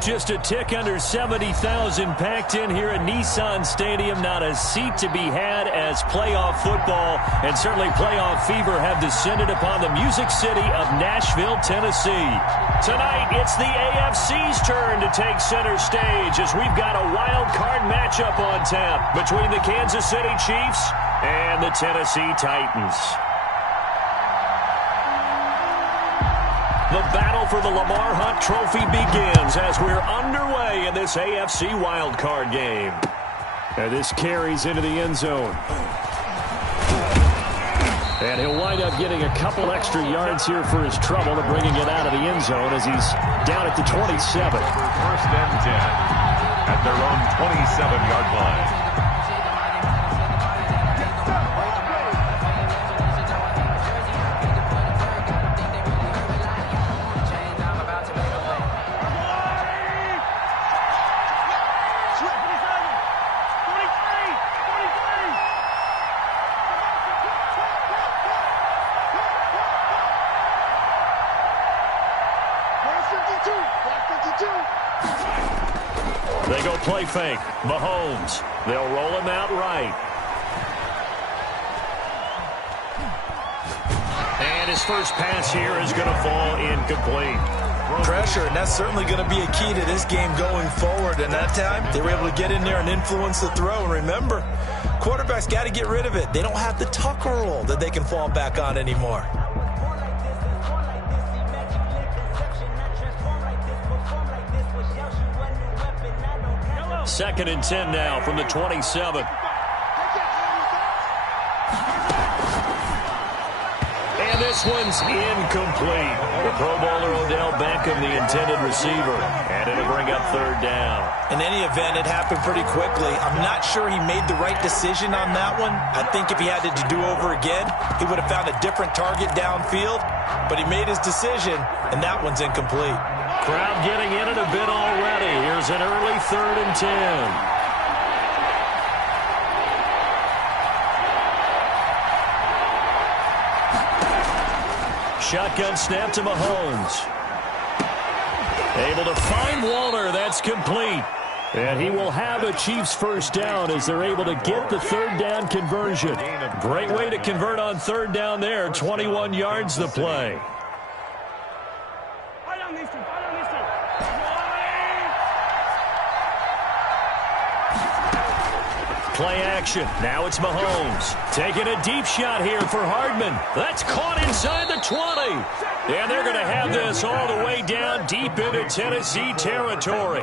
Just a tick under 70,000 packed in here at Nissan Stadium. Not a seat to be had as playoff football and certainly playoff fever have descended upon the Music City of Nashville, Tennessee. Tonight, it's the AFC's turn to take center stage as we've got a wild card matchup on tap between the Kansas City Chiefs and the Tennessee Titans. The battle for the Lamar Hunt Trophy begins as we're underway in this AFC wildcard game. And this carries into the end zone. And he'll wind up getting a couple extra yards here for his trouble to bringing it out of the end zone as he's down at the 27. First and 10 at their own 27-yard line. They go play fake. Mahomes. They'll roll him out right. And his first pass here is going to fall incomplete. Pressure, and that's certainly going to be a key to this game going forward. And that time, they were able to get in there and influence the throw. And remember, quarterbacks got to get rid of it. They don't have the tucker roll that they can fall back on anymore. Second and 10 now from the 27. And this one's incomplete. The Pro Bowler Odell Beckham, the intended receiver. And it'll bring up third down. In any event, it happened pretty quickly. I'm not sure he made the right decision on that one. I think if he had to do over again, he would have found a different target downfield. But he made his decision, and that one's incomplete. Crowd getting in it a bit already. Here's an early 3rd and 10. Shotgun snap to Mahomes. Able to find Waller. That's complete. And he will have a Chiefs first down as they're able to get the third down conversion. Great way to convert on third down there. 21 yards the play. Play action. Now it's Mahomes. Taking a deep shot here for Hardman. That's caught inside the 20. And they're going to have this all the way down deep into Tennessee territory.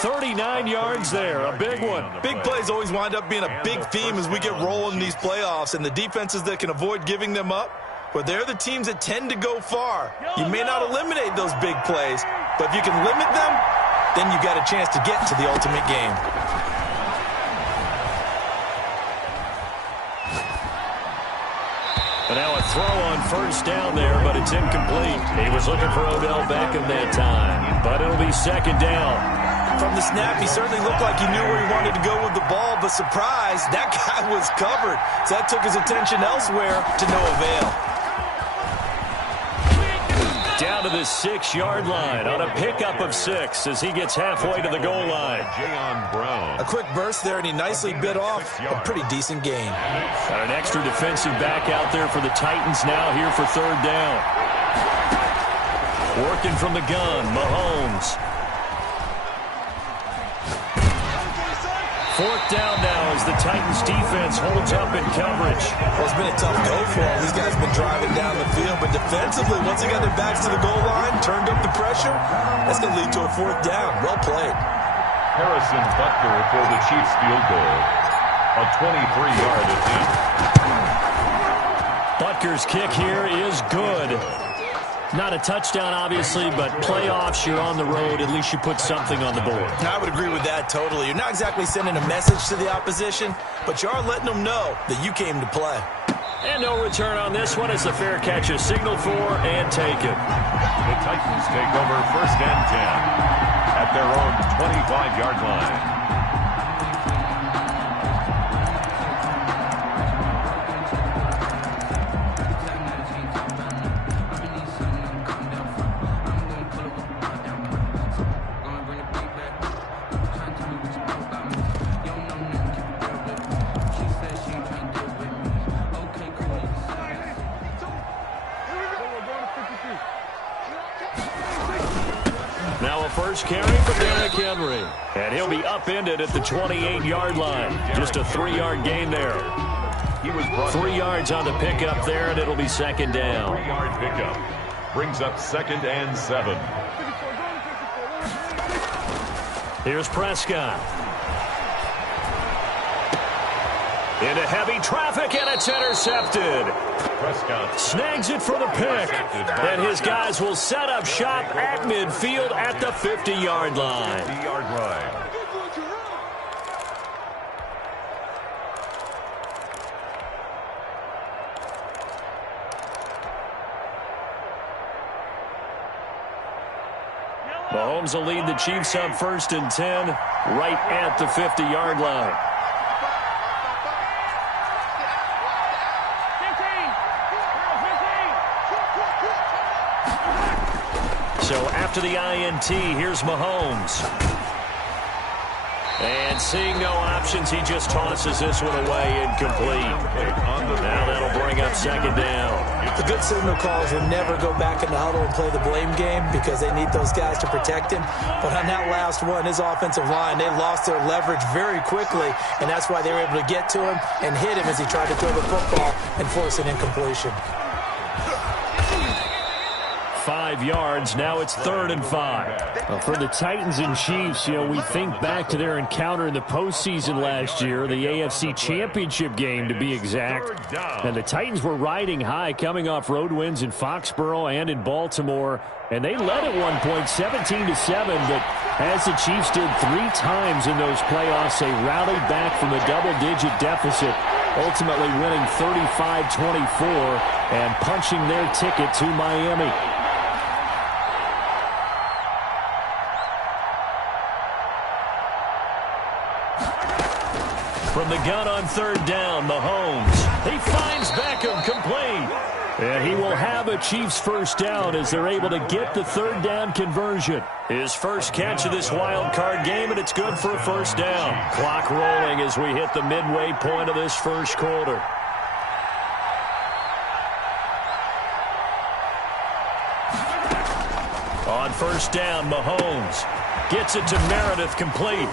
39 yards there. A big one. Big plays always wind up being a big theme as we get rolling these playoffs. And the defenses that can avoid giving them up, but they're the teams that tend to go far. You may not eliminate those big plays, but if you can limit them, then you've got a chance to get to the ultimate game. And now a throw on first down there, but it's incomplete. He was looking for Odell Beckham that time, but it'll be second down. From the snap, he certainly looked like he knew where he wanted to go with the ball, but surprise, that guy was covered. So that took his attention elsewhere to no avail. Down to the 6-yard line on a pickup of 6 as he gets halfway to the goal line. A quick burst there, and he nicely bit off a pretty decent gain. Got an extra defensive back out there for the Titans now here for third down. Working from the gun, Mahomes. Fourth down now as the Titans defense holds up in coverage. Well, it's been a tough go for him. These guys have been driving down the field, but defensively, once they got their backs to the goal line, turned up the pressure, that's going to lead to a fourth down. Well played. Harrison Butker for the Chiefs field goal. A 23-yard attempt. Butker's kick here is good. Not a touchdown, obviously, but playoffs, you're on the road. At least you put something on the board. I would agree with that totally. You're not exactly sending a message to the opposition, but you are letting them know that you came to play. And no return on this one as the fair catch is signaled for and taken. The Titans take over first and 10 at their own 25-yard line. first carry for Derrick Henry. And he'll be upended at the 28-yard line. Just a 3-yard gain there. 3 yards on the pickup there, and it'll be second down. 3-yard pickup. Brings up 2nd and 7. Here's Prescott. Into heavy traffic, and it's intercepted. Prescott snags it for the pick. And his guys will set up shop at midfield at the 50-yard line. 50-yard line. Mahomes will lead the Chiefs up 1st and 10 right at the 50-yard line. So after the INT, here's Mahomes. And seeing no options, he just tosses this one away incomplete. Now that'll bring up second down. The good signal calls will never go back in the huddle and play the blame game because they need those guys to protect him. But on that last one, his offensive line, they lost their leverage very quickly, and that's why they were able to get to him and hit him as he tried to throw the football and force an incompletion. 5 yards. Now it's 3rd and 5. Well, for the Titans and Chiefs, we think back to their encounter in the postseason last year, the AFC Championship game to be exact. And the Titans were riding high, coming off road wins in Foxborough and in Baltimore. And they led at one point 17-7, but as the Chiefs did 3 times in those playoffs, they rallied back from a double-digit deficit, ultimately winning 35-24 and punching their ticket to Miami. From the gun on 3rd down, Mahomes. He finds Beckham complete. And he will have a Chiefs first down as they're able to get the 3rd down conversion. His first catch of this wild card game, and it's good for a first down. Clock rolling as we hit the midway point of this first quarter. On 1st down, Mahomes gets it to Meredith complete.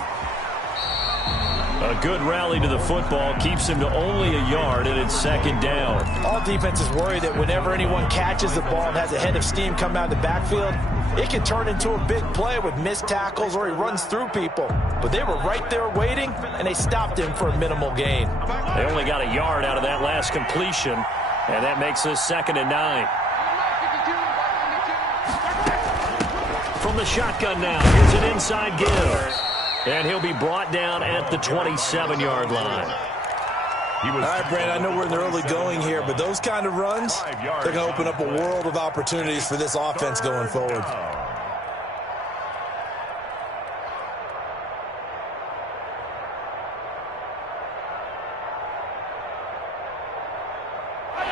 A good rally to the football keeps him to only a yard, and it's 2nd down. All defenses worry that whenever anyone catches the ball and has a head of steam come out of the backfield, it can turn into a big play with missed tackles or he runs through people. But they were right there waiting, and they stopped him for a minimal gain. They only got a yard out of that last completion, and that makes this 2nd and 9. From the shotgun now, here's an inside give. And he'll be brought down at the 27-yard line. All right, Brandon, I know we're in the early going here, but those kind of runs, they're going to open up a world of opportunities for this offense going forward.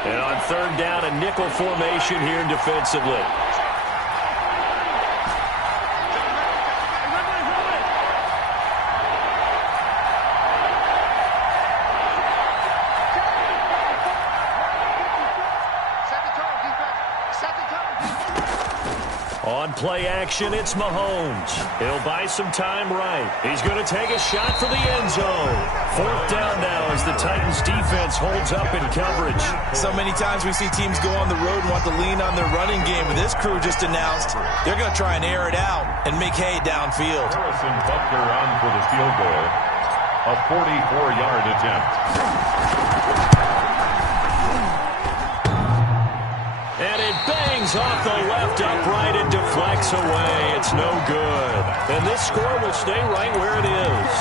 And on 3rd down, a nickel formation here defensively. On play action, it's Mahomes. He'll buy some time right. He's going to take a shot for the end zone. 4th down now as the Titans defense holds up in coverage. So many times we see teams go on the road and want to lean on their running game, but this crew just announced they're going to try and air it out and make hay downfield. Harrison Butker on for the field goal. A 44-yard attempt. And it bangs off the left upright and deflects away. It's no good. And this score will stay right where it is.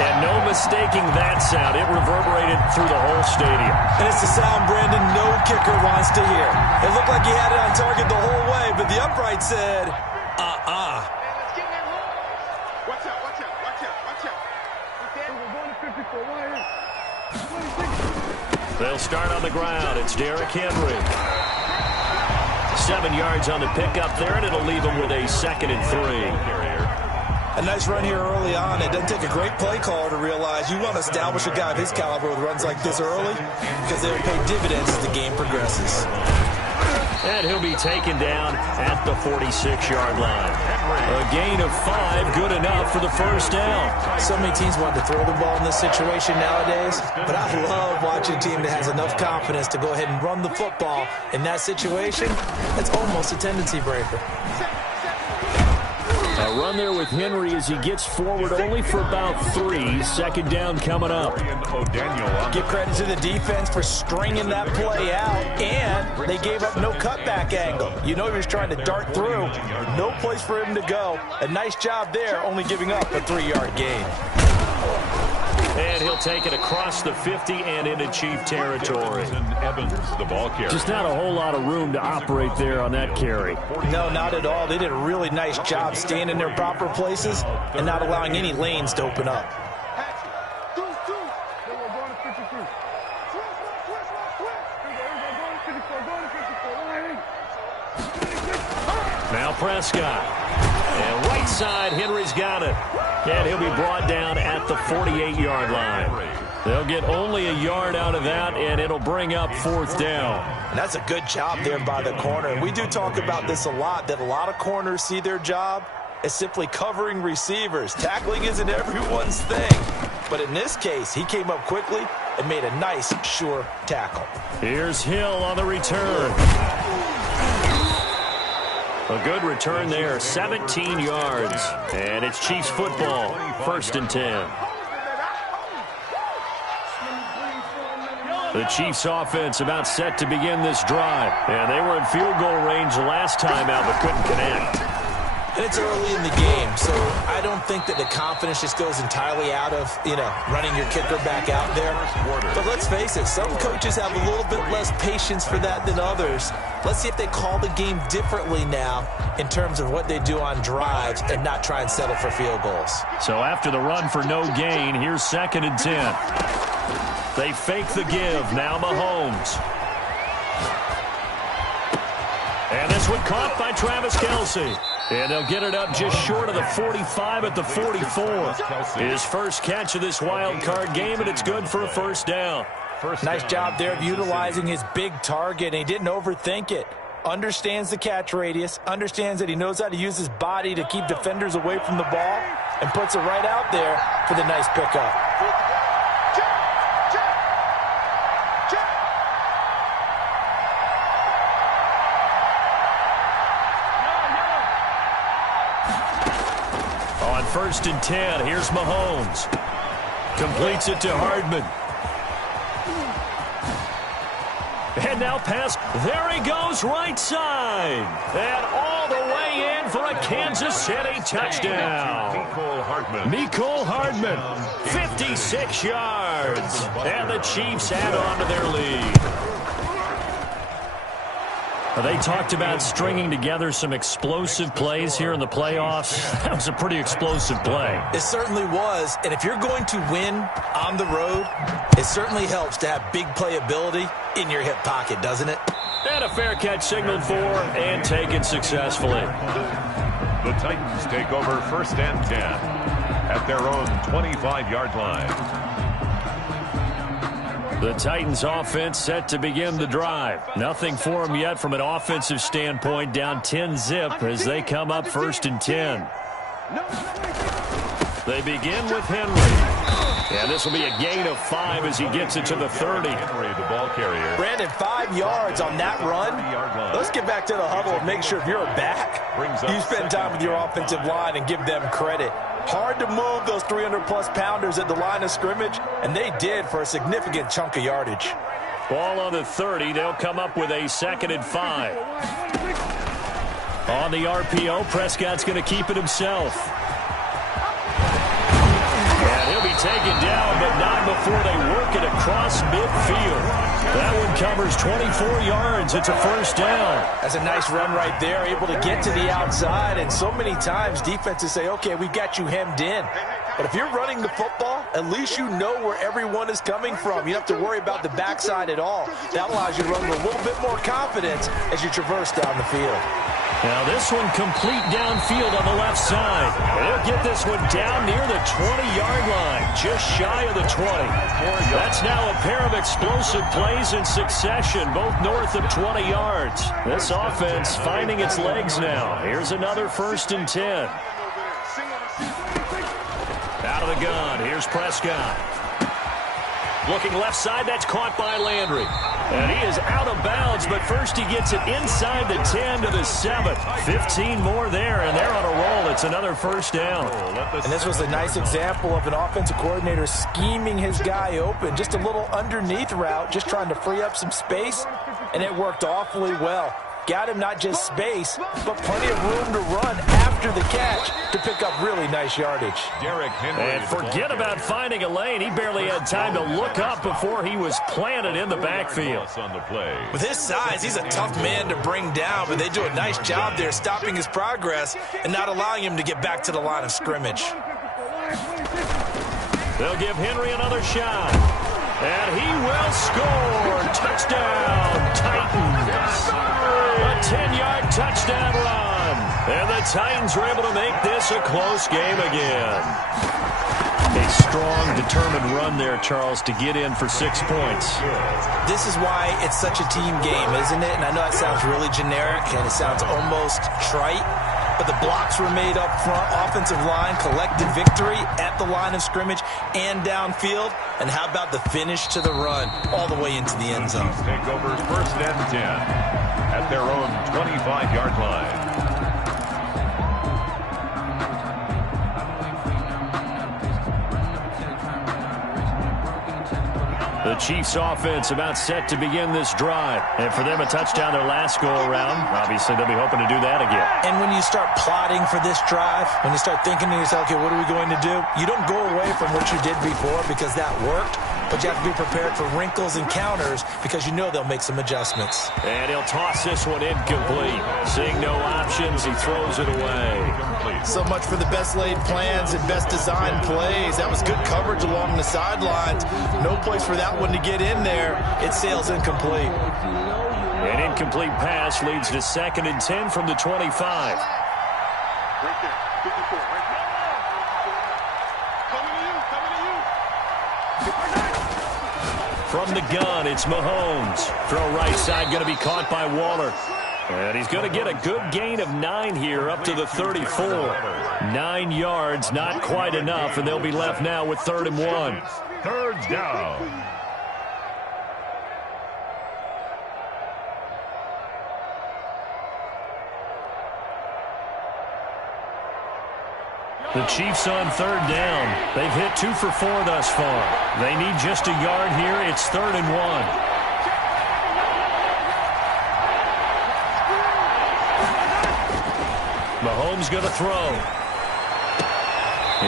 And no mistaking that sound. It reverberated through the whole stadium. And it's the sound Brandon no kicker wants to hear. It looked like he had it on target the whole way, but the upright said, Watch out, watch out, watch out, watch out. Okay, we're going to 54 wire. They'll start on the ground. It's Derrick Henry. 7 yards on the pickup there, and it'll leave him with a 2nd and 3. A nice run here early on. It doesn't take a great play caller to realize you want to establish a guy of his caliber with runs like this early because they'll pay dividends as the game progresses. And he'll be taken down at the 46-yard line. A gain of 5, good enough for the first down. So many teams want to throw the ball in this situation nowadays, but I love watching a team that has enough confidence to go ahead and run the football. In that situation, that's almost a tendency breaker. A run there with Henry as he gets forward only for about 3. Second down coming up. Give credit to the defense for stringing that play out, and they gave up no cutback angle. You know he was trying to dart through. No place for him to go. A nice job there, only giving up a 3-yard gain. And he'll take it across the 50 and into Chief territory. Evans, the ball carrier. Just not a whole lot of room to operate there on that carry. No, not at all. They did a really nice job staying in their proper places and not allowing any lanes to open up. Now Prescott. And right side, Henry's got it. And he'll be brought down at the 48-yard line. They'll get only a yard out of that, and it'll bring up 4th down. And that's a good job there by the corner. And we do talk about this a lot, that a lot of corners see their job as simply covering receivers. Tackling isn't everyone's thing. But in this case, he came up quickly and made a nice, sure tackle. Here's Hill on the return. A good return there, 17 yards. And it's Chiefs football, 1st and 10. The Chiefs offense about set to begin this drive. And they were in field goal range last time out, but couldn't connect. And it's early in the game, so I don't think that the confidence just goes entirely out of, running your kicker back out there. But let's face it, some coaches have a little bit less patience for that than others. Let's see if they call the game differently now in terms of what they do on drives and not try and settle for field goals. So after the run for no gain, here's 2nd and 10. They fake the give. Now Mahomes. And this one caught by Travis Kelce. And they'll get it up just short of the 45 at the 44. His first catch of this wild card game, and it's good for a 1st down. Nice job there of utilizing his big target, and he didn't overthink it. Understands the catch radius, understands that he knows how to use his body to keep defenders away from the ball, and puts it right out there for the nice pickup. On 1st and 10, here's Mahomes. Completes it to Hardman. And now pass. There he goes, right side. And all the way in for a Kansas City touchdown. Mecole Hardman, 56 yards. And the Chiefs add on to their lead. They talked about stringing together some explosive plays here in the playoffs. That was a pretty explosive play. It certainly was. And if you're going to win on the road, it certainly helps to have big playability in your hip pocket, doesn't it? And a fair catch signaled for and taken successfully. The Titans take over 1st and 10 at their own 25-yard line. The Titans offense set to begin the drive. Nothing for them yet from an offensive standpoint, down 10-zip as they come up 1st and 10. They begin with Henry. And this will be a gain of 5 as he gets it to the 30. Henry, the ball carrier. Brandon, 5 yards on that run. Let's get back to the huddle and make sure if you're a back, you spend time with your offensive line and give them credit. Hard to move those 300-plus pounders at the line of scrimmage, and they did for a significant chunk of yardage. Ball on the 30. They'll come up with a 2nd and 5. On the RPO, Prescott's going to keep it himself. And he'll be taken down, but not before they work it across midfield. That one covers 24 yards. It's a 1st down. That's a nice run right there, able to get to the outside. And so many times defenses say, okay, we've got you hemmed in. But if you're running the football, at least you know where everyone is coming from. You don't have to worry about the backside at all. That allows you to run with a little bit more confidence as you traverse down the field. Now this one complete downfield on the left side. They'll get this one down near the 20-yard line, just shy of the 20. That's now a pair of explosive plays in succession, both north of 20 yards. This offense finding its legs now. Here's another 1st and 10. Out of the gun, here's Prescott. Looking left side, that's caught by Landry. And he is out of bounds, but first he gets it inside the 10 to the 7. 15 more there, and they're on a roll. It's another 1st down. And this was a nice example of an offensive coordinator scheming his guy open. Just a little underneath route, just trying to free up some space, and it worked awfully well. Got him not just space, but plenty of room to run after the catch to pick up really nice yardage. And forget about finding a lane. He barely had time to look up before he was planted in the backfield. With his size, he's a tough man to bring down, but they do a nice job there stopping his progress and not allowing him to get back to the line of scrimmage. They'll give Henry another shot. And he will score. Touchdown, Titans. A 10-yard touchdown run. And the Titans were able to make this a close game again. A strong, determined run there, Charles, to get in for 6 points. This is why it's such a team game, isn't it? And I know that sounds really generic, and it sounds almost trite. But the blocks were made up front. Offensive line collected victory at the line of scrimmage and downfield. And how about the finish to the run all the way into the end zone? Take over 1st and 10 at their own 25-yard line. The Chiefs offense about set to begin this drive. And for them, a touchdown their last go-around. Obviously, they'll be hoping to do that again. And when you start plotting for this drive, when you start thinking to yourself, okay, what are we going to do? You don't go away from what you did before because that worked. But you have to be prepared for wrinkles and counters because you know they'll make some adjustments. And he'll toss this one incomplete. Seeing no options, he throws it away. So much for the best laid plans and best designed plays. That was good coverage along the sidelines. No place for that one to get in there. It sails incomplete. An incomplete pass leads to 2nd and 10 from the 25. Right there. 54, right there. From the gun, it's Mahomes. Throw right side, going to be caught by Waller. And he's going to get a good gain of 9 here up to the 34. 9 yards, not quite enough, and they'll be left now with 3rd and 1. 3rd down. The Chiefs on 3rd down. They've hit 2 for 4 thus far. They need just a yard here. It's 3rd and 1. Mahomes going to throw.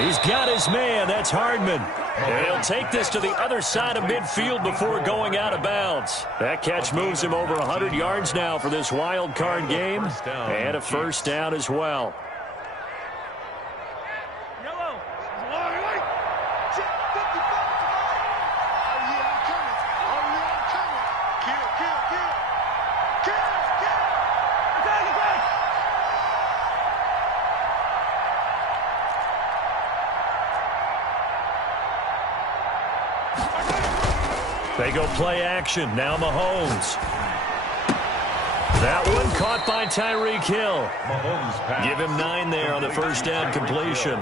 He's got his man. That's Hardman. And he'll take this to the other side of midfield before going out of bounds. That catch moves him over 100 yards now for this wild card game. And a 1st down as well. They go play action. Now Mahomes. That one caught by Tyreek Hill. Give him 9 there on the 1st down completion.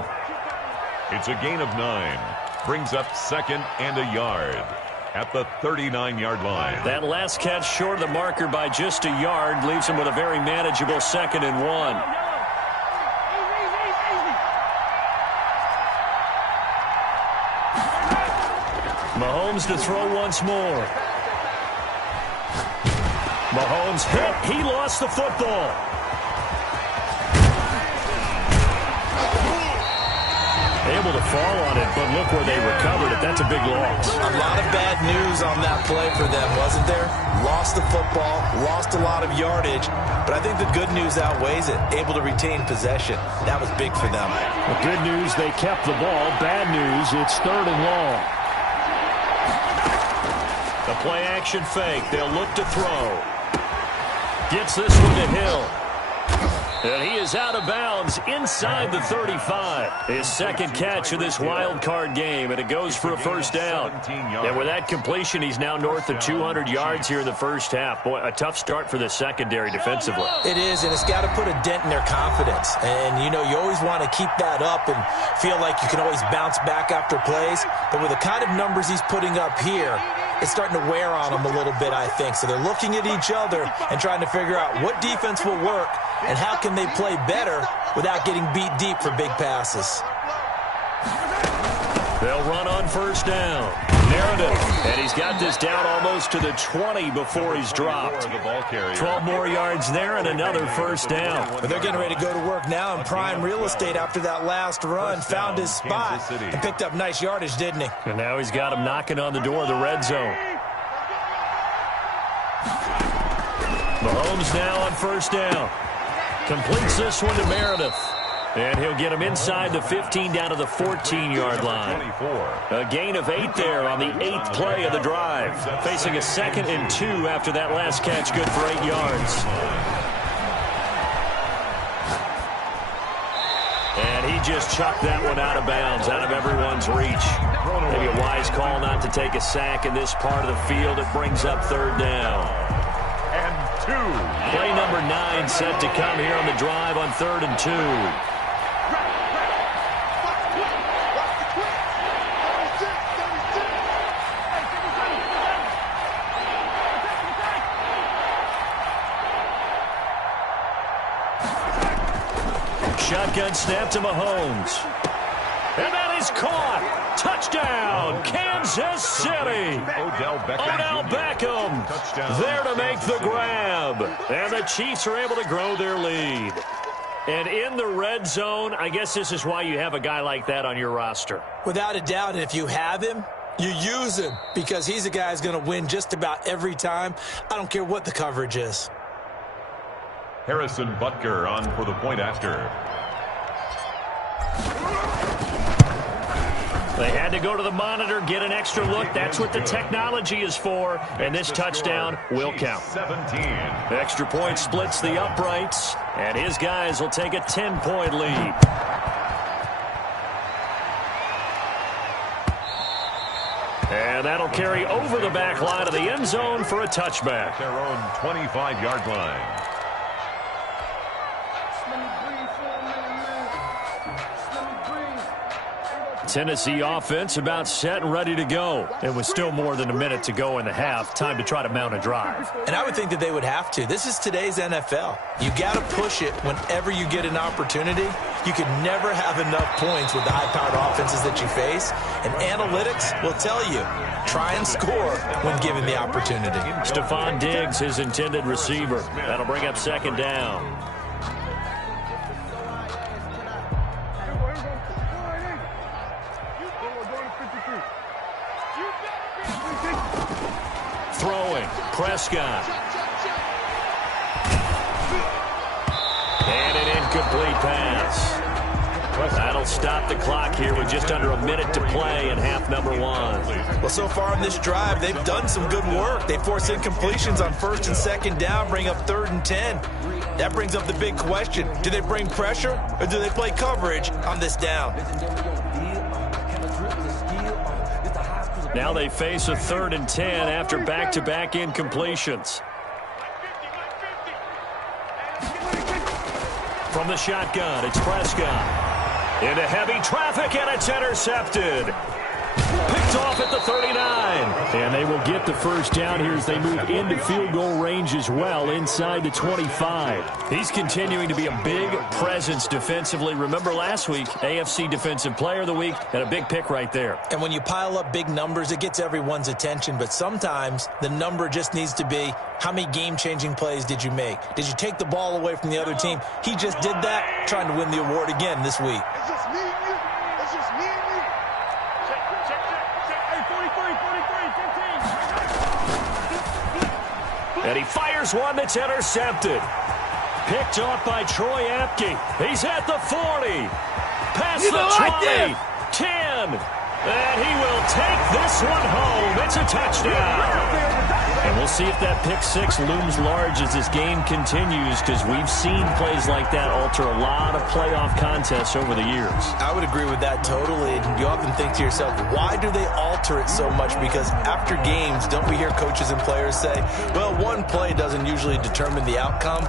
It's a gain of 9. Brings up 2nd and a yard at the 39-yard line. That last catch short of the marker by just a yard leaves him with a very manageable 2nd and 1. Mahomes to throw once more. Mahomes hit. He lost the football. Able to fall on it, but look where they recovered it. That's a big loss. A lot of bad news on that play for them, wasn't there? Lost the football, lost a lot of yardage, but I think the good news outweighs it. Able to retain possession. That was big for them. The good news, they kept the ball. Bad news, it's 3rd and long. The play action fake. They'll look to throw. Gets this one to Hill. And he is out of bounds inside the 35. His second catch of this wild card game, and it goes for a first down. And with that completion, he's now north of 200 yards here in the first half. Boy, a tough start for the secondary defensively. It is, and it's got to put a dent in their confidence. And, you know, you always want to keep that up and feel like you can always bounce back after plays. But with the kind of numbers he's putting up here, it's starting to wear on them a little bit, I think. So they're looking at each other and trying to figure out what defense will work and how can they play better without getting beat deep for big passes. They'll run on first down. Meredith, and he's got this down almost to the 20 before he's dropped. 12 more yards there and another first down. But they're getting ready to go to work now in prime real estate after that last run. Found his spot and picked up nice yardage, didn't he? And now he's got him knocking on the door of the red zone. Mahomes now on first down. Completes this one to Meredith. And he'll get him inside the 15 down to the 14-yard line. A gain of 8 there on the 8th play of the drive. Facing a 2nd and 2 after that last catch, good for 8 yards. And he just chucked that one out of bounds, out of everyone's reach. Maybe a wise call not to take a sack in this part of the field. It brings up third down. And 2. Play number 9 set to come here on the drive on 3rd and 2. Shotgun snap to Mahomes. And that is caught. Touchdown, Kansas City. Odell Beckham there to make the grab. And the Chiefs are able to grow their lead. And in the red zone, I guess this is why you have a guy like that on your roster. Without a doubt, and if you have him, you use him because he's a guy who's going to win just about every time. I don't care what the coverage is. Harrison Butker on for the point after. They had to go to the monitor, get an extra look. That's what the technology is for. And this touchdown will count. 17. Extra point splits the uprights, and his guys will take a 10-point lead. And that'll carry over the back line of the end zone for a touchback. Their own 25-yard line. Tennessee offense about set and ready to go. And with still more than a minute to go in the half, time to try to mount a drive. And I would think that they would have to. This is today's NFL. You got to push it whenever you get an opportunity. You can never have enough points with the high-powered offenses that you face. And analytics will tell you, try and score when given the opportunity. Stephon Diggs, his intended receiver. That'll bring up second down. Throwing, Prescott. And an incomplete pass. That'll stop the clock here with just under a minute to play in half number 1. Well, so far in this drive, they've done some good work. They force incompletions on 1st and 2nd down, bring up 3rd and 10. That brings up the big question. Do they bring pressure or do they play coverage on this down? Now they face a 3rd and 10 after back-to-back incompletions. From the shotgun, it's Prescott. Into heavy traffic, and it's intercepted. Picked off at the 39. And they will get the first down here as they move into field goal range as well, inside the 25. He's continuing to be a big presence defensively. Remember last week, AFC Defensive Player of the Week, and a big pick right there. And when you pile up big numbers, it gets everyone's attention. But sometimes the number just needs to be, how many game-changing plays did you make? Did you take the ball away from the other team? He just did that, trying to win the award again this week. It's just me and you. It's just me and you. Check. Hey, 43, 15. And he fires one that's intercepted. Picked off by Troy Apke. He's at the 40. Past the 20. 10. And he will take this one home. It's a touchdown. And we'll We'll see if that pick six looms large as this game continues, because we've seen plays like that alter a lot of playoff contests over the years. I would agree with that totally. And you often think to yourself, why do they alter it so much? Because after games, don't we hear coaches and players say, well, one play doesn't usually determine the outcome?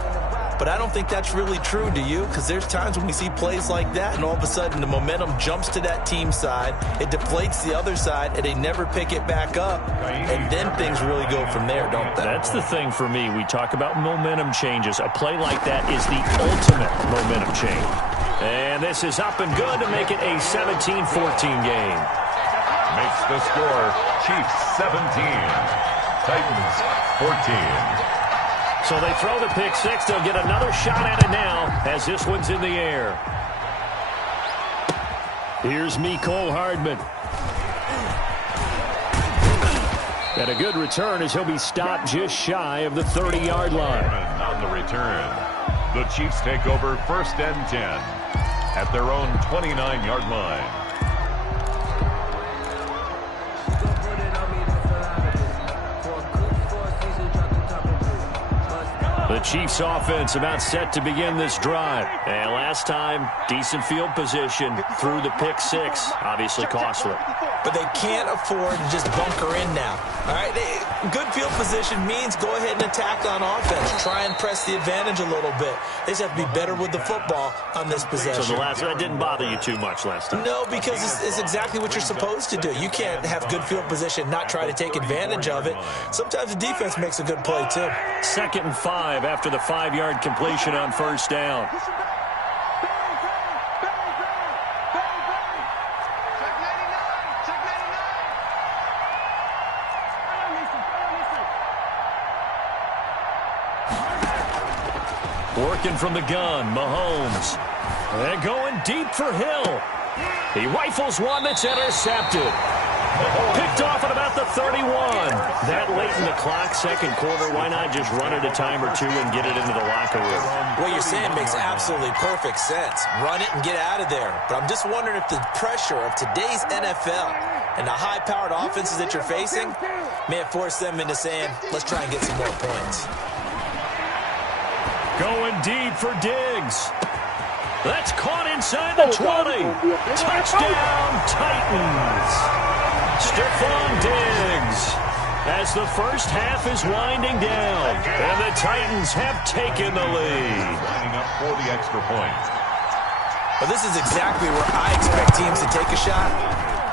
But I don't think that's really true, do you? Because there's times when we see plays like that, and all of a sudden the momentum jumps to that team side, it deflates the other side, and they never pick it back up, and then things really go from there, don't they? That's the thing for me. We talk about momentum changes. A play like that is the ultimate momentum change. And this is up and good to make it a 17-14 game. Makes the score Chiefs 17, Titans 14. So they throw the pick six. They'll get another shot at it now as this one's in the air. Here's Mecole Hardman. And a good return as he'll be stopped just shy of the 30-yard line. On the return, the Chiefs take over 1st and 10 at their own 29-yard line. The Chiefs offense about set to begin this drive. And last time, decent field position through the pick six. Obviously costly. But they can't afford to just bunker in now. All right, good field position means go ahead and attack on offense. Try and press the advantage a little bit. They just have to be better with the football on this possession. So that didn't bother you too much last time? No, because it's exactly what you're supposed to do. You can't have good field position, not try to take advantage of it. Sometimes the defense makes a good play, too. 2nd and 5 after the 5-yard completion on 1st down. Working from the gun, Mahomes. And going deep for Hill. He rifles one that's intercepted. Picked off at about the 31. That late in the clock, 2nd quarter, why not just run it a time or two and get it into the locker room? What you're saying makes absolutely perfect sense. Run it and get out of there. But I'm just wondering if the pressure of today's NFL and the high-powered offenses that you're facing may have forced them into saying, let's try and get some more points. Going deep for Diggs. That's caught inside the 20. Touchdown, Titans. Stephon Diggs as the first half is winding down. And the Titans have taken the lead. Lining up for the extra point. Well, this is exactly where I expect teams to take a shot.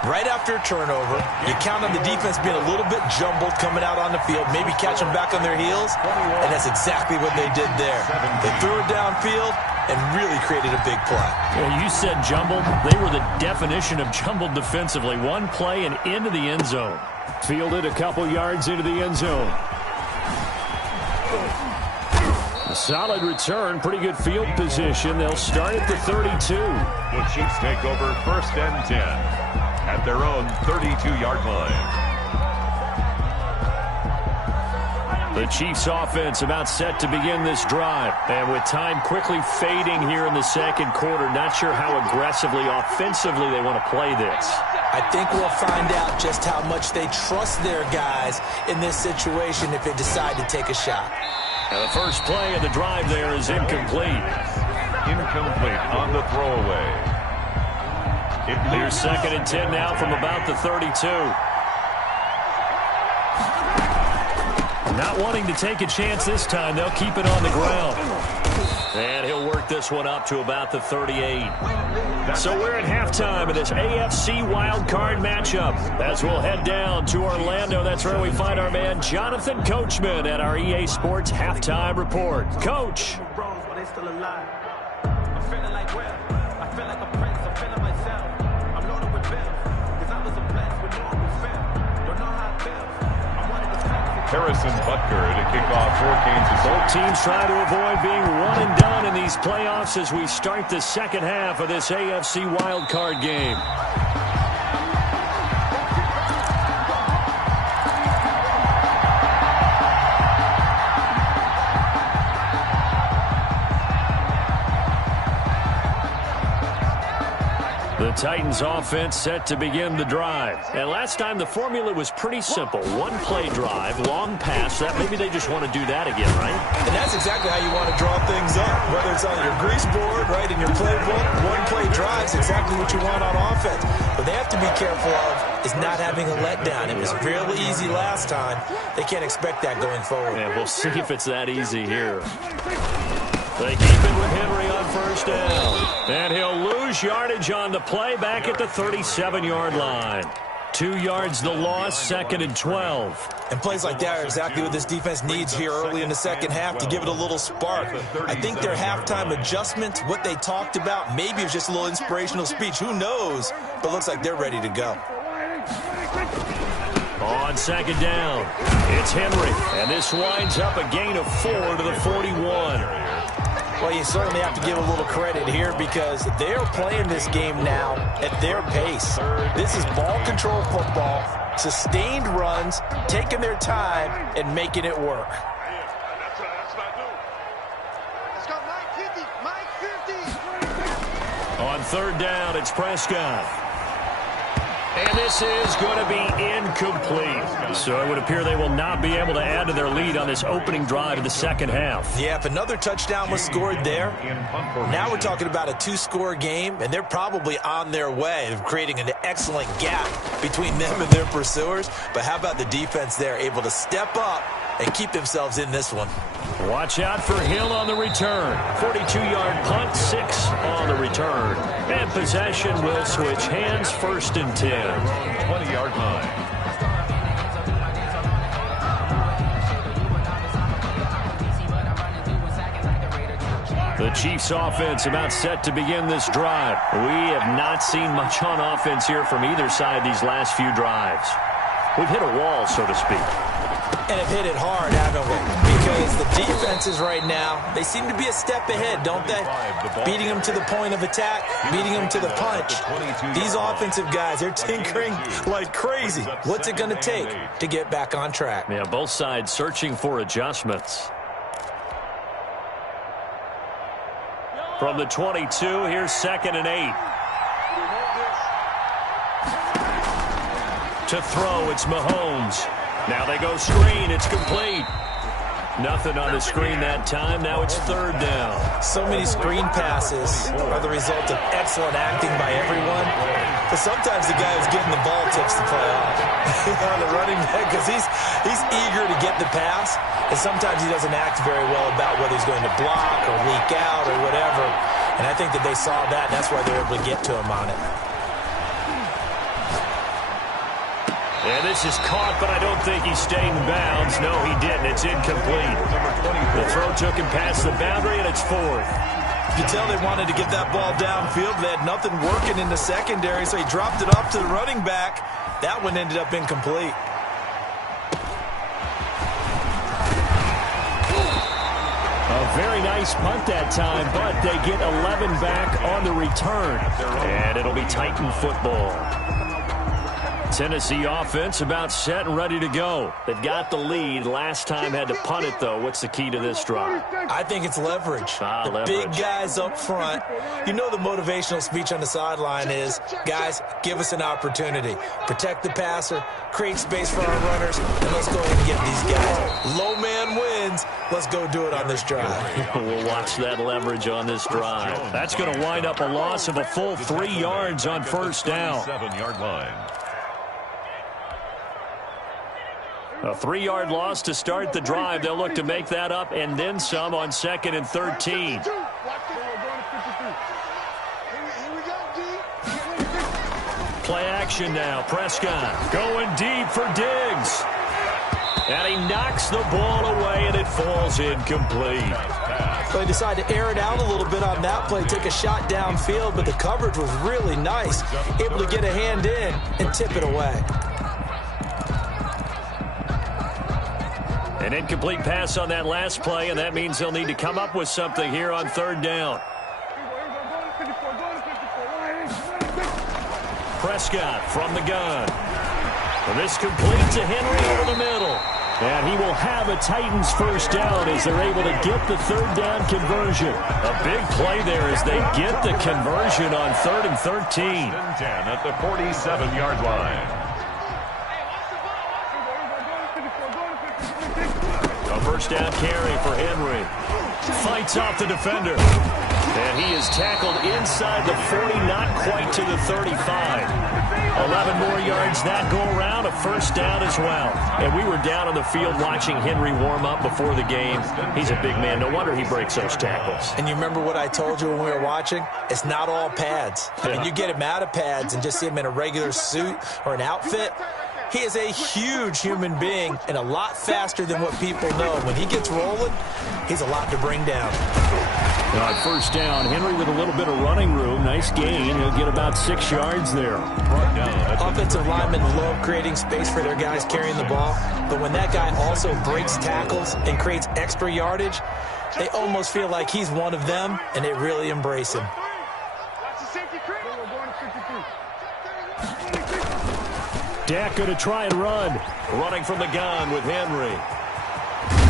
Right after a turnover, you count on the defense being a little bit jumbled coming out on the field, maybe catch them back on their heels, and that's exactly what they did there. They threw it downfield and really created a big play. Yeah, you said jumbled. They were the definition of jumbled defensively. One play and into the end zone. Fielded a couple yards into the end zone. A solid return, pretty good field position. They'll start at the 32. The Chiefs take over 1st and 10 at their own 32-yard line. The Chiefs offense about set to begin this drive. And with time quickly fading here in the 2nd quarter, not sure how aggressively, offensively they want to play this. I think we'll find out just how much they trust their guys in this situation if they decide to take a shot. And the first play of the drive there is incomplete. Incomplete on the throwaway. Here's 2nd and 10 now from about the 32. Not wanting to take a chance this time, they'll keep it on the ground. And he'll work this one up to about the 38. So we're at halftime of this AFC wildcard matchup. As we'll head down to Orlando, that's where we find our man Jonathan Coachman at our EA Sports Halftime Report. Coach. Harrison Butker to kick off for Kansas City. Both teams trying to avoid being one and done in these playoffs as we start the 2nd half of this AFC wildcard game. The Titans offense set to begin the drive. And last time the formula was pretty simple. One play drive, long pass. That maybe they just want to do that again, right? And that's exactly how you want to draw things up. Whether it's on your grease board, right, in your playbook, one play drive is exactly what you want on offense. What they have to be careful of is not having a letdown. It was really easy last time. They can't expect that going forward. Yeah, we'll see if it's that easy here. They keep it with Henry on first down. And he'll lose yardage on the play back at the 37-yard line. 2 yards the loss, 2nd and 12. And plays like that are exactly what this defense needs here early in the second half to give it a little spark. I think their halftime adjustments, what they talked about, maybe it was just a little inspirational speech. Who knows? But looks like they're ready to go. On 2nd down, it's Henry. And this winds up a gain of 4 to the 41. Well, you certainly have to give a little credit here because they're playing this game now at their pace. This is ball control football, sustained runs, taking their time, and making it work. That's what I do. Let's go, Mike 50. On 3rd down, it's Prescott. And this is going to be incomplete. So it would appear they will not be able to add to their lead on this opening drive of the second half. Yeah, if another touchdown was scored there, now we're talking about a 2-score game, and they're probably on their way of creating an excellent gap between them and their pursuers. But how about the defense there, able to step up and keep themselves in this one? Watch out for Hill on the return. 42-yard punt, 6 on the return. And possession will switch hands, 1st and 10. 20-yard line. The Chiefs offense about set to begin this drive. We have not seen much on offense here from either side these last few drives. We've hit a wall, so to speak. And have hit it hard, haven't we? Because the defenses right now, they seem to be a step ahead, don't they? Beating them to the point of attack, beating them to the punch. These offensive guys, they're tinkering like crazy. What's it going to take to get back on track? Yeah, both sides searching for adjustments. From the 22, here's 2nd and 8. To throw, it's Mahomes. Now they go screen. It's complete. Nothing on the screen that time. Now it's 3rd down. So many screen passes are the result of excellent acting by everyone. But sometimes the guy who's getting the ball takes the play off on the running back because he's eager to get the pass. And sometimes he doesn't act very well about whether he's going to block or leak out or whatever. And I think that they saw that. That's why they were able to get to him on it. And this is caught, but I don't think he stayed in bounds. No, he didn't. It's incomplete. The throw took him past the boundary, and it's 4th. You can tell they wanted to get that ball downfield. They had nothing working in the secondary, so he dropped it off to the running back. That one ended up incomplete. A very nice punt that time, but they get 11 back on the return. And it'll be Titan football. Tennessee offense about set and ready to go. They've got the lead. Last time had to punt it, though. What's the key to this drive? I think it's leverage. Leverage. Big guys up front. You know the motivational speech on the sideline is, guys, give us an opportunity. Protect the passer, create space for our runners, and let's go ahead and get these guys. Low man wins. Let's go do it on this drive. We'll watch that leverage on this drive. That's going to wind up a loss of a full 3 yards on first down. 7-yard line. A 3-yard loss to start the drive. They'll look to make that up and then some on 2nd and 13. Play action now. Prescott going deep for Diggs. And he knocks the ball away, and it falls incomplete. So they decided to air it out a little bit on that play, take a shot downfield, but the coverage was really nice. Able to get a hand in and tip it away. An incomplete pass on that last play, and that means they'll need to come up with something here on 3rd down. Prescott from the gun. And this complete to Henry over the middle. And he will have a Titans first down as they're able to get the third down conversion. A big play there as they get the conversion on 3rd and 13. 10 at the 47-yard line. A first down carry for Henry. Fights off the defender. And he is tackled inside the 40, not quite to the 35. 11 more yards that go around, a first down as well. And we were down on the field watching Henry warm up before the game. He's a big man. No wonder he breaks those tackles. And you remember what I told you when we were watching? It's not all pads. I mean, you get him out of pads and just see him in a regular suit or an outfit. He is a huge human being and a lot faster than what people know. When he gets rolling, he's a lot to bring down. On first down, Henry with a little bit of running room. Nice gain. He'll get about 6 yards there. Offensive linemen love creating space for their guys carrying the ball. But when that guy also breaks tackles and creates extra yardage, they almost feel like he's one of them, and they really embrace him. Dak going to try and run. Running from the gun with Henry.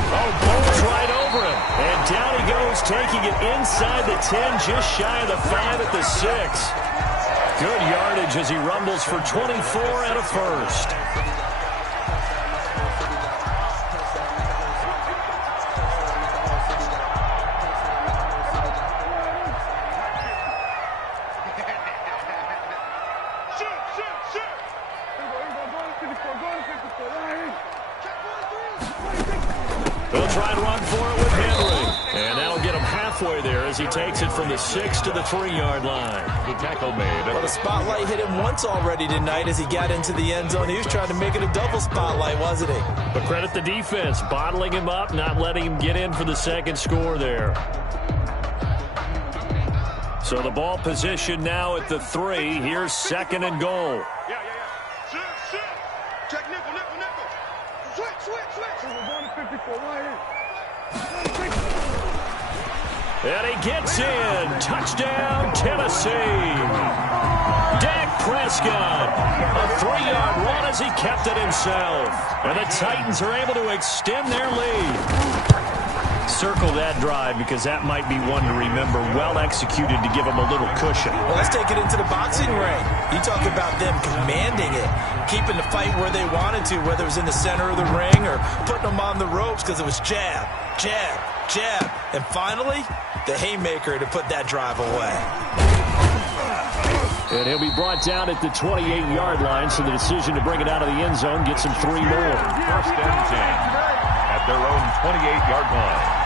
Oh, bowls right over him. And down he goes, taking it inside the 10, just shy of the 5 at the 6. Good yardage as he rumbles for 24 and a first. They'll try and run for it with Henry. And that'll get him halfway there as he takes it from the 6 to the 3-yard line. The tackle made. Well, the spotlight hit him once already tonight as he got into the end zone. He was trying to make it a double spotlight, wasn't he? But credit the defense, bottling him up, not letting him get in for the second score there. So the ball position now at the 3. Here's 2nd and goal. Yeah. Shift. Check nickel. Switch. We're going to 54 right here. And he gets in. Touchdown, Tennessee. Dak Prescott. A 3-yard run as he kept it himself. And the Titans are able to extend their lead. Circle that drive because that might be one to remember. Well executed to give them a little cushion. Well, let's take it into the boxing ring. You talk about them commanding it, keeping the fight where they wanted to, whether it was in the center of the ring or putting them on the ropes because it was jab. And finally, the haymaker to put that drive away. And he'll be brought down at the 28-yard line, so the decision to bring it out of the end zone gets him 3 more. First and 10 at their own 28-yard line.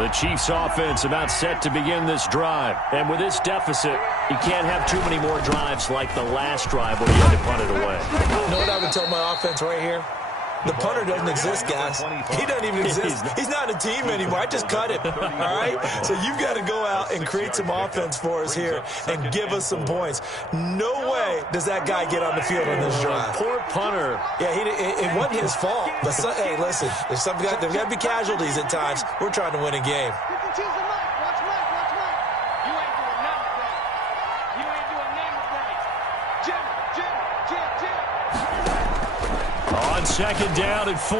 The Chiefs offense about set to begin this drive. And with this deficit, you can't have too many more drives like the last drive where you had to punt it away. You know what I would tell my offense right here? The punter doesn't exist, guys. He doesn't even exist. He's not a team anymore. I just cut him, all right? So you've got to go out and create some offense for us here and give us some points. No way does that guy get on the field on this drive. Poor punter. Yeah, it wasn't his fault. But, hey, listen, there's got to be casualties at times. We're trying to win a game. On 2nd down and 4.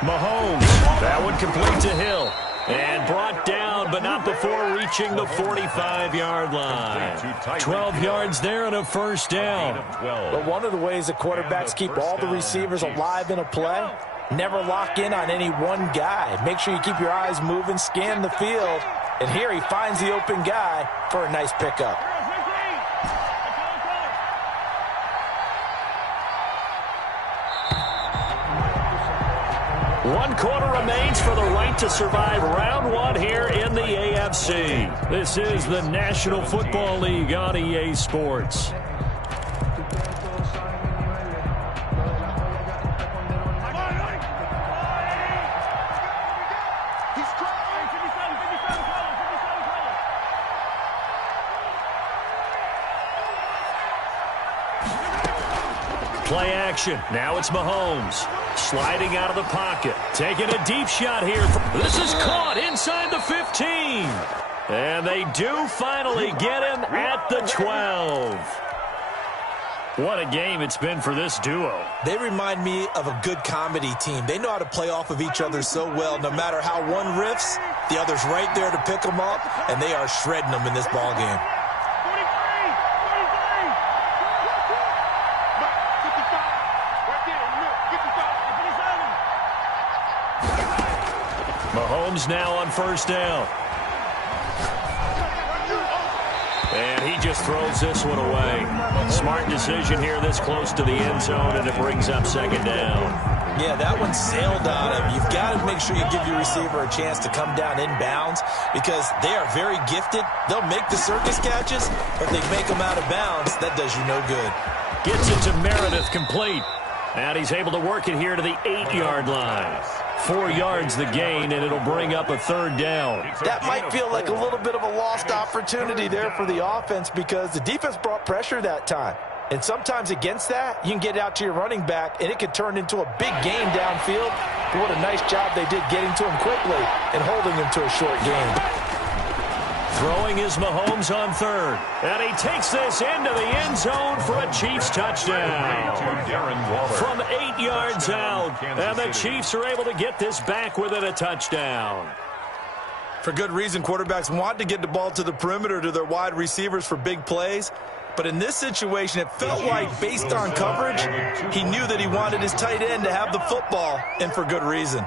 Mahomes. That one complete to Hill. And brought down, but not before reaching the 45-yard line. 12 yards there and a first down. But one of the ways the quarterbacks keep all the receivers alive in a play, never lock in on any one guy. Make sure you keep your eyes moving, scan the field. And here he finds the open guy for a nice pickup. One quarter remains for the right to survive round 1 here in the AFC. This is the National Football League on EA Sports. Play action. Now it's Mahomes. Sliding out of the pocket. Taking a deep shot here. This is caught inside the 15. And they do finally get him at the 12. What a game it's been for this duo. They remind me of a good comedy team. They know how to play off of each other so well. No matter how one riffs, the other's right there to pick them up, and they are shredding them in this ball game. 43, Mahomes now on first down. And he just throws this one away. Smart decision here this close to the end zone, and it brings up second down. Yeah, that one sailed on him. You've got to make sure you give your receiver a chance to come down inbounds because they are very gifted. They'll make the circus catches, but they make them out of bounds. That does you no good. Gets it to Meredith, complete. And he's able to work it here to the 8-yard line. 4 yards the gain, and it'll bring up a third down. That might feel like a little bit of a lost opportunity there for the offense because the defense brought pressure that time. And sometimes against that, you can get out to your running back, and it could turn into a big gain downfield. But what a nice job they did getting to him quickly and holding him to a short gain. Throwing is Mahomes on third. And he takes this into the end zone for a Chiefs touchdown. From 8 yards out. And the Chiefs are able to get this back within a touchdown. For good reason, quarterbacks want to get the ball to the perimeter to their wide receivers for big plays. But in this situation, it felt like, based on coverage, he knew that he wanted his tight end to have the football, and for good reason.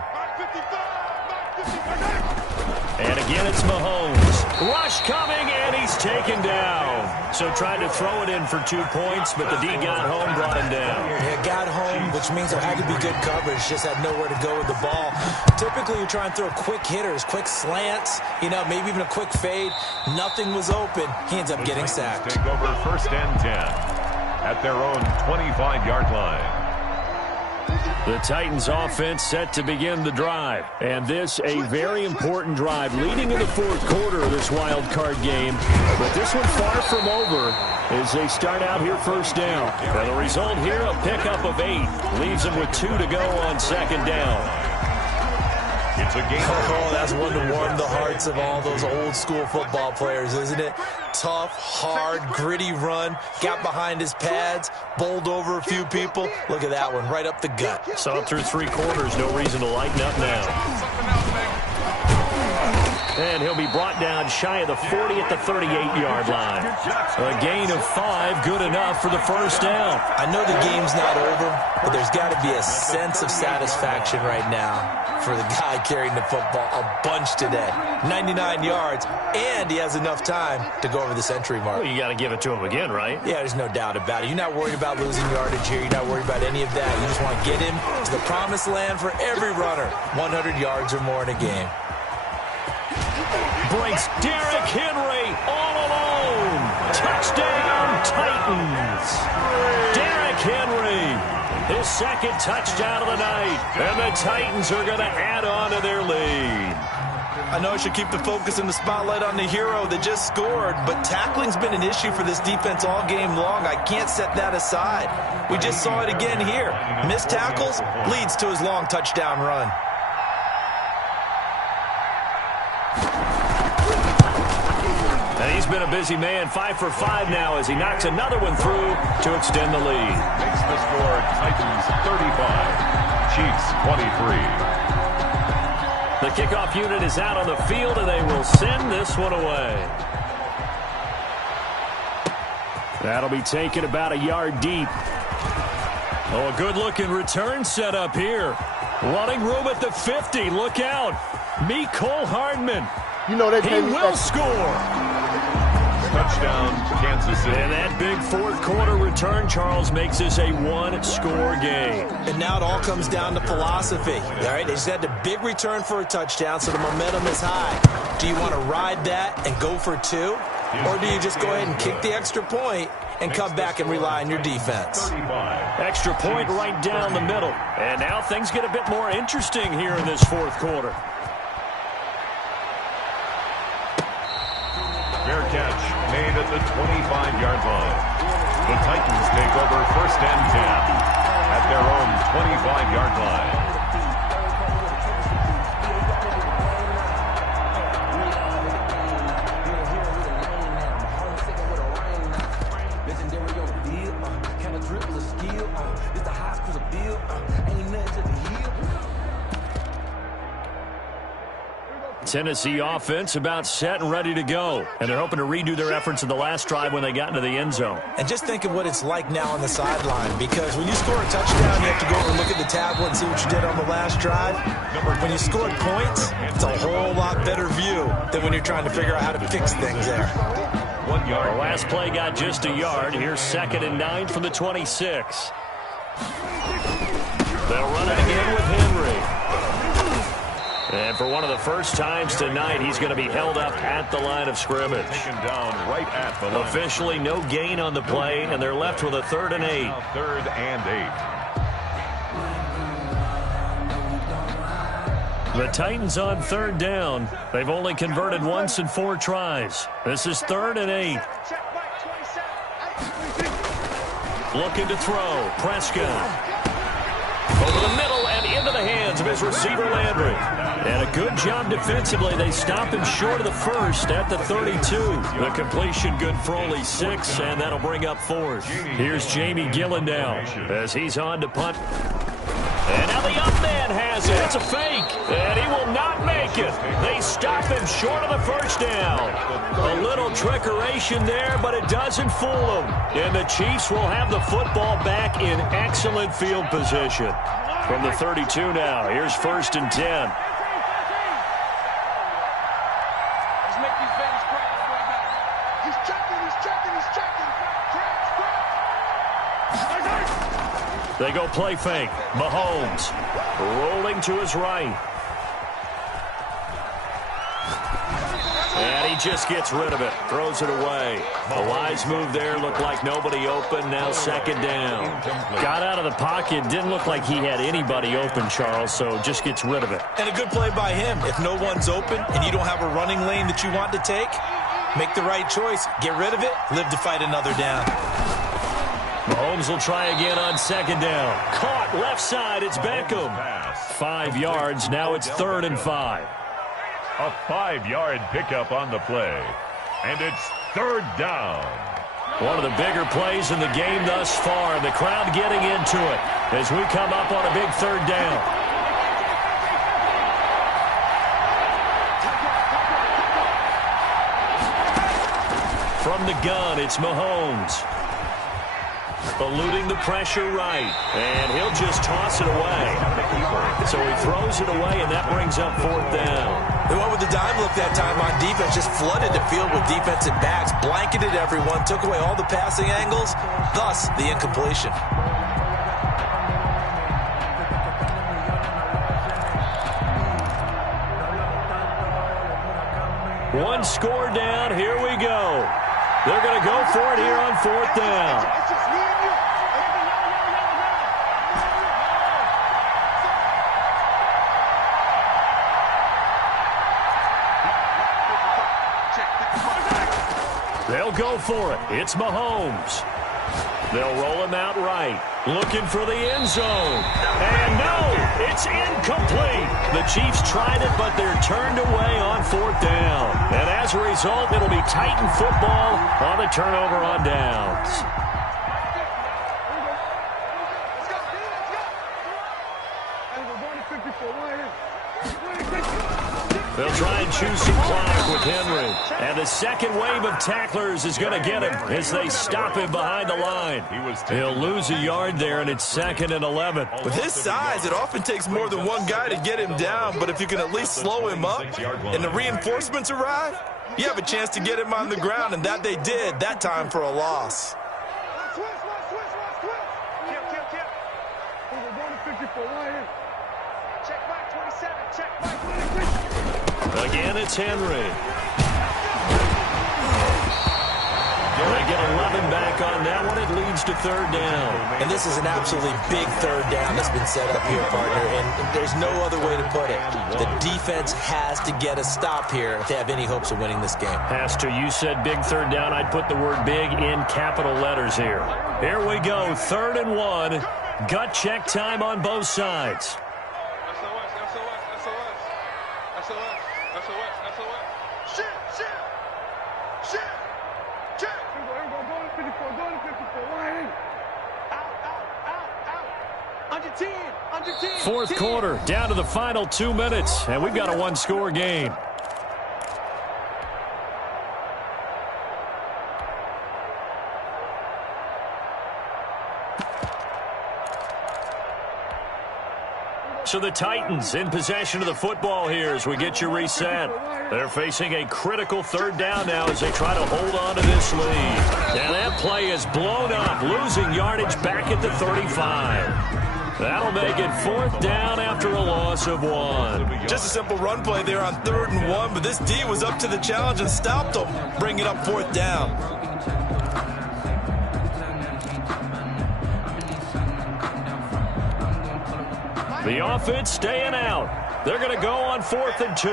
And again, it's Mahomes. Rush coming, and he's taken down. So tried to throw it in for 2 points, but the D got home, brought him down. Yeah, got home, which means there had to be good coverage. Just had nowhere to go with the ball. Typically, you're trying to throw quick hitters, quick slants, maybe even a quick fade. Nothing was open. He ends up getting sacked. Take over first and 10 at their own 25-yard line. The Titans offense set to begin the drive. And this a very important drive leading in the fourth quarter of this wild card game. But this one far from over as they start out here first down. And the result here, a pickup of 8. Leaves them with 2 to go on second down. It's a game. Oh, that's one to warm the hearts of all those old school football players, isn't it? Tough, hard, gritty run. Got behind his pads, bowled over a few people. Look at that one, right up the gut. Saw it through 3 quarters. No reason to lighten up now. And he'll be brought down shy of the 40 at the 38-yard line. A gain of 5, good enough for the first down. I know the game's not over, but there's got to be a sense of satisfaction right now for the guy carrying the football a bunch today. 99 yards, and he has enough time to go over the century mark. Well, you got to give it to him again, right? Yeah, there's no doubt about it. You're not worried about losing yardage here. You're not worried about any of that. You just want to get him to the promised land for every runner. 100 yards or more in a game. Breaks Derrick Henry all alone. Touchdown, Titans. Derrick Henry, his second touchdown of the night. And the Titans are going to add on to their lead. I know I should keep the focus and the spotlight on the hero that just scored, but tackling's been an issue for this defense all game long. I can't set that aside. We just saw it again here. Missed tackles leads to his long touchdown run. And he's been a busy man, 5 for 5 now as he knocks another one through to extend the lead. Makes the score Titans 35, Chiefs 23. The kickoff unit is out on the field, and they will send this one away. That'll be taken about a yard deep. Oh, a good-looking return set up here. Running room at the 50. Look out. Mecole Hardman. You know He will score. Touchdown, Kansas City. And that big fourth quarter return, Charles, makes this a one-score game. And now it all comes down to philosophy. All right, they just had a big return for a touchdown, so the momentum is high. Do you want to ride that and go for 2? Or do you just go ahead and kick the extra point and come back and rely on your defense? Extra point right down the middle. And now things get a bit more interesting here in this fourth quarter. Fair catch made at the 25-yard line. The Titans take over first and 10 at their own 25-yard line. Tennessee offense about set and ready to go. And they're hoping to redo their efforts in the last drive when they got into the end zone. And just think of what it's like now on the sideline, because when you score a touchdown, you have to go over and look at the tablet and see what you did on the last drive. When you scored points, it's a whole lot better view than when you're trying to figure out how to fix things there. 1 yard. The last play got just a yard. Here's 2nd and 9 from the 26. They'll run it again with Henry. And for one of the first times tonight, he's going to be held up at the line of scrimmage. Taken down right at the line. Officially no gain on the play, and they're left with a 3rd and 8. Now 3rd and 8. The Titans on 3rd down. They've only converted once in 4 tries. This is 3rd and 8. Looking to throw. Prescott. Over the middle and into the hands of his receiver, Landry. And a good job defensively. They stop him short of the first at the 32. The completion good for only 6, and that'll bring up 4th. Here's Jamie Gillen now as he's on to punt. And now the up man has it. It's a fake, and he will not make it. They stop him short of the first down. A little trickeration there, but it doesn't fool them. And the Chiefs will have the football back in excellent field position. From the 32 now, here's 1st and 10. They go play fake. Mahomes rolling to his right. And he just gets rid of it. Throws it away. A wise move there. Looked like nobody open. Now 2nd down. Got out of the pocket. Didn't look like he had anybody open, Charles, so just gets rid of it. And a good play by him. If no one's open and you don't have a running lane that you want to take, make the right choice. Get rid of it. Live to fight another down. Mahomes will try again on 2nd down. Caught left side. It's Beckham. 5 yards. Now it's 3rd and 5. A 5-yard pickup on the play. And it's 3rd down. One of the bigger plays in the game thus far. The crowd getting into it as we come up on a big 3rd down. From the gun, it's Mahomes. Eluding the pressure right. And he'll just toss it away. So he throws it away, and that brings up 4th down. They went with the dime look that time on defense. Just flooded the field with defensive backs. Blanketed everyone. Took away all the passing angles. Thus, the incompletion. One score down. Here we go. They're going to go for it here on 4th down. They'll go for it. It's Mahomes. They'll roll him out right. Looking for the end zone. And no, it's incomplete. The Chiefs tried it, but they're turned away on 4th down. And as a result, it'll be Titan football on the turnover on downs. They'll try and choose some clock with Henry. And the second wave of tacklers is going to get him as they stop him behind the line. He'll lose a yard there, and it's 2nd and 11. With his size, it often takes more than one guy to get him down, but if you can at least slow him up and the reinforcements arrive, you have a chance to get him on the ground, and that they did that time for a loss. Again, it's Henry. They get 11 back on that one. It leads to 3rd down. And this is an absolutely big 3rd down that's been set up here, partner, and there's no other way to put it. The defense has to get a stop here if they have any hopes of winning this game. Pastor, you said big 3rd down. I'd put the word big in capital letters here. Here we go, 3rd and 1. Gut check time on both sides. Fourth quarter, down to the final 2 minutes, and we've got a one-score game. So the Titans in possession of the football here as we get you reset. They're facing a critical third down now as they try to hold on to this lead. And that play is blown up, losing yardage back at the 35. That'll make it 4th down after a loss of 1. Just a simple run play there on 3rd and 1, but this D was up to the challenge and stopped them, bringing up 4th down. The offense staying out. They're going to go on 4th and 2.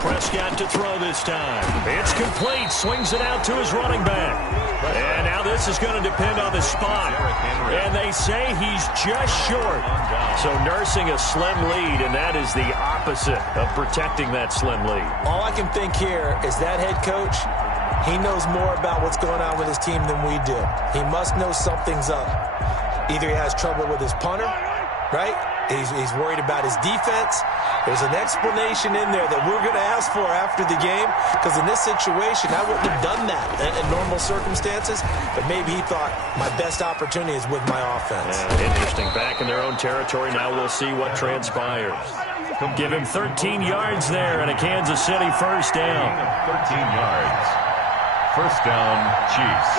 Prescott to throw this time. It's complete. Swings it out to his running back. And now this is going to depend on the spot. And they say he's just short. So nursing a slim lead, and that is the opposite of protecting that slim lead. All I can think here is that head coach, he knows more about what's going on with his team than we do. He must know something's up. Either he has trouble with his punter, right? He's worried about his defense. There's an explanation in there that we're going to ask for after the game, because in this situation, I wouldn't have done that in normal circumstances, but maybe he thought my best opportunity is with my offense. Yeah, interesting. Back in their own territory. Now we'll see what transpires. Give him 13 yards there and a Kansas City 1st down. 13 yards. 1st down, Chiefs.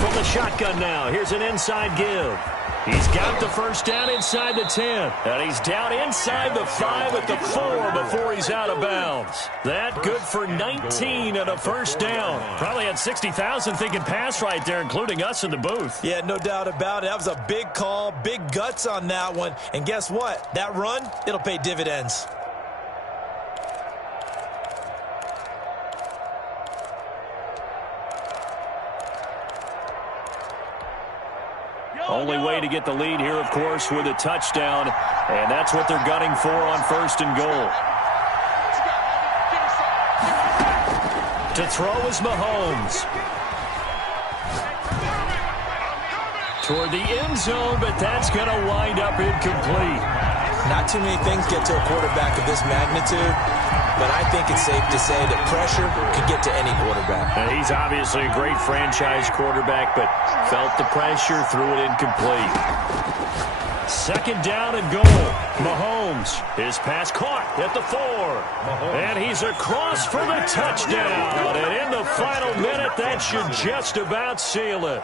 From the shotgun now, here's an inside give. He's got the 1st down inside the 10. And he's down inside the 5 at the 4 before he's out of bounds. That good for 19 and a 1st down. Probably had 60,000 thinking pass right there, including us in the booth. Yeah, no doubt about it. That was a big call, big guts on that one. And guess what? That run, it'll pay dividends. Only way to get the lead here, of course, with a touchdown. And that's what they're gunning for on 1st and goal. To throw is Mahomes. Toward the end zone, but that's going to wind up incomplete. Not too many things get to a quarterback of this magnitude, but I think it's safe to say that pressure can get to any quarterback. And he's obviously a great franchise quarterback, but felt the pressure, threw it incomplete. 2nd down and goal. Mahomes, his pass caught at the 4. And he's across for the touchdown. And in the final minute, that should just about seal it.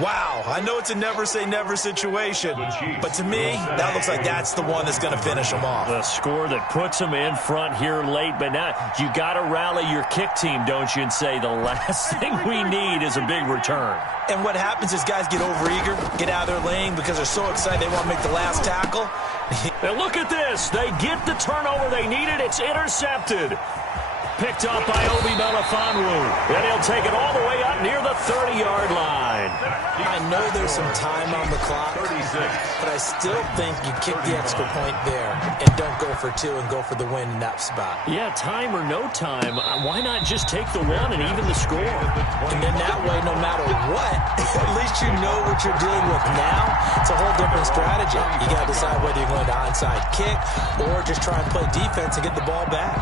Wow, I know it's a never-say-never situation, but to me, that looks like that's the one that's going to finish them off. The score that puts them in front here late, but now you got to rally your kick team, don't you, and say the last thing we need is a big return. And what happens is guys get overeager, get out of their lane because they're so excited they want to make the last tackle. And look at this. They get the turnover they needed. It's intercepted. Picked up by Obi Melifonwu. And he'll take it all the way up near the 30-yard line. I know there's some time on the clock, but I still think you kick the extra point there and don't go for 2 and go for the win in that spot. Yeah, time or no time, why not just take the 1 and even the score? And then that way, no matter what, at least you know what you're dealing with now. It's a whole different strategy. You got to decide whether you're going to onside kick or just try and play defense and get the ball back.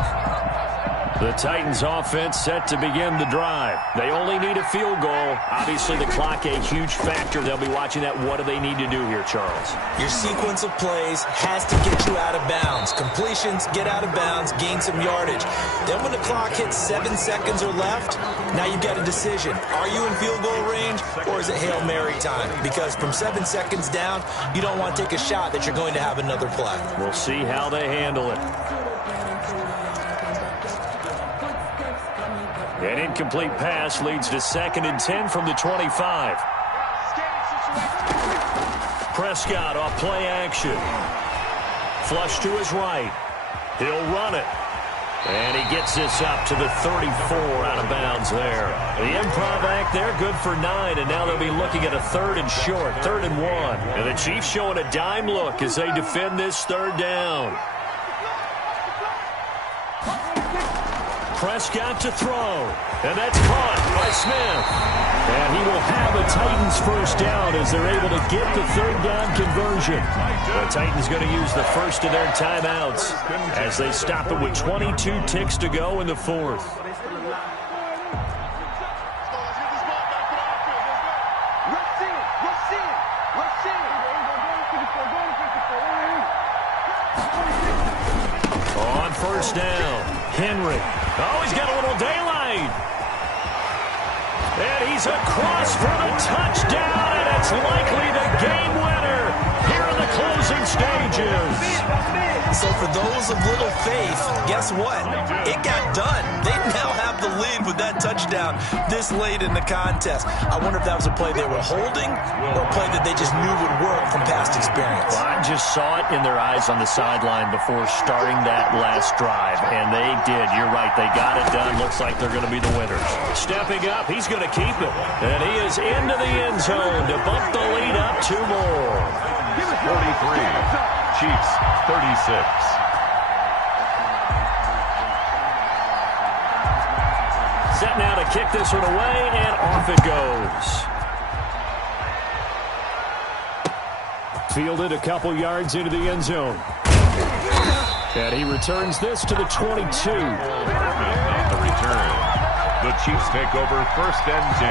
The Titans offense set to begin the drive. They only need a field goal. Obviously, the clock a huge factor. They'll be watching that. What do they need to do here, Charles? Your sequence of plays has to get you out of bounds. Completions, get out of bounds, gain some yardage. Then when the clock hits 7 seconds or left, now you've got a decision. Are you in field goal range or is it Hail Mary time? Because from 7 seconds down, you don't want to take a shot that you're going to have another play. We'll see how they handle it. An incomplete pass leads to 2nd and 10 from the 25. Prescott off play action. Flush to his right. He'll run it. And he gets this up to the 34 out of bounds there. The improv act there, good for 9. And now they'll be looking at a 3rd and short, 3rd and 1. And the Chiefs showing a dime look as they defend this 3rd down. Prescott to throw. And that's caught by Smith. And he will have a Titans first down as they're able to get the third down conversion. The Titans going to use the first of their timeouts as they stop it with 22 ticks to go in the fourth. On first down, Henry. Oh, he's got a little daylight. And he's across for the touchdown, and it's likely the game winner here in the closing stages. So for those of little faith, guess what? It got done. They now have the lead with that touchdown this late in the contest. I wonder if that was a play they were holding or a play that they just knew would work from past experience. Well, I just saw it in their eyes on the sideline before starting that last drive, and they did. You're right. They got it done. Looks like they're going to be the winners. Stepping up, he's going to keep it. And he is into the end zone to bump the lead up 2 more. 43. Chiefs, 36. Set now to kick this one away, and off it goes. Fielded a couple yards into the end zone. And he returns this to the 22. On the return, the Chiefs take over first and 10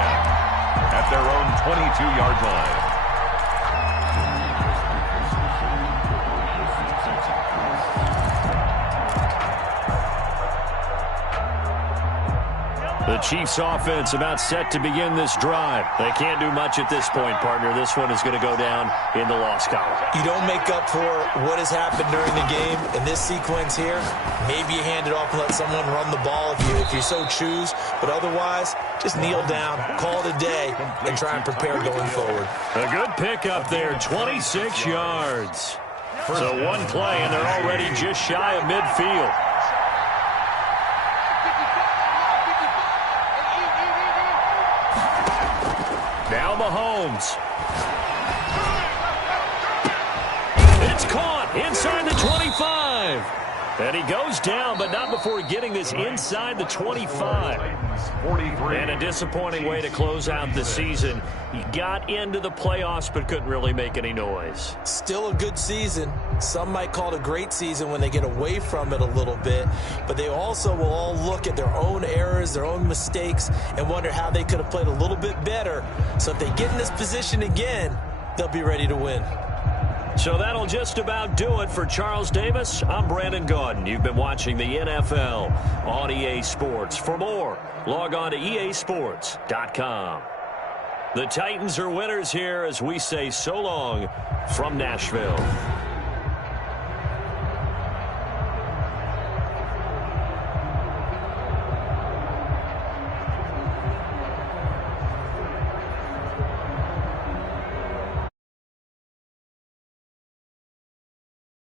at their own 22-yard line. The Chiefs offense about set to begin this drive. They can't do much at this point, partner. This one is going to go down in the loss column. You don't make up for what has happened during the game in this sequence here. Maybe you hand it off and let someone run the ball if you so choose. But otherwise, just kneel down, call it a day, and try and prepare going forward. A good pickup there, 26 yards. So one play, and they're already just shy of midfield. Now Mahomes. It's caught inside the 25. And he goes down, but not before getting this inside the 25. And a disappointing way to close out the season. He got into the playoffs, but couldn't really make any noise. Still a good season. Some might call it a great season when they get away from it a little bit. But they also will all look at their own errors, their own mistakes, and wonder how they could have played a little bit better. So if they get in this position again, they'll be ready to win. So that'll just about do it for Charles Davis. I'm Brandon Gaudin. You've been watching the NFL on EA Sports. For more, log on to easports.com. The Titans are winners here as we say so long from Nashville.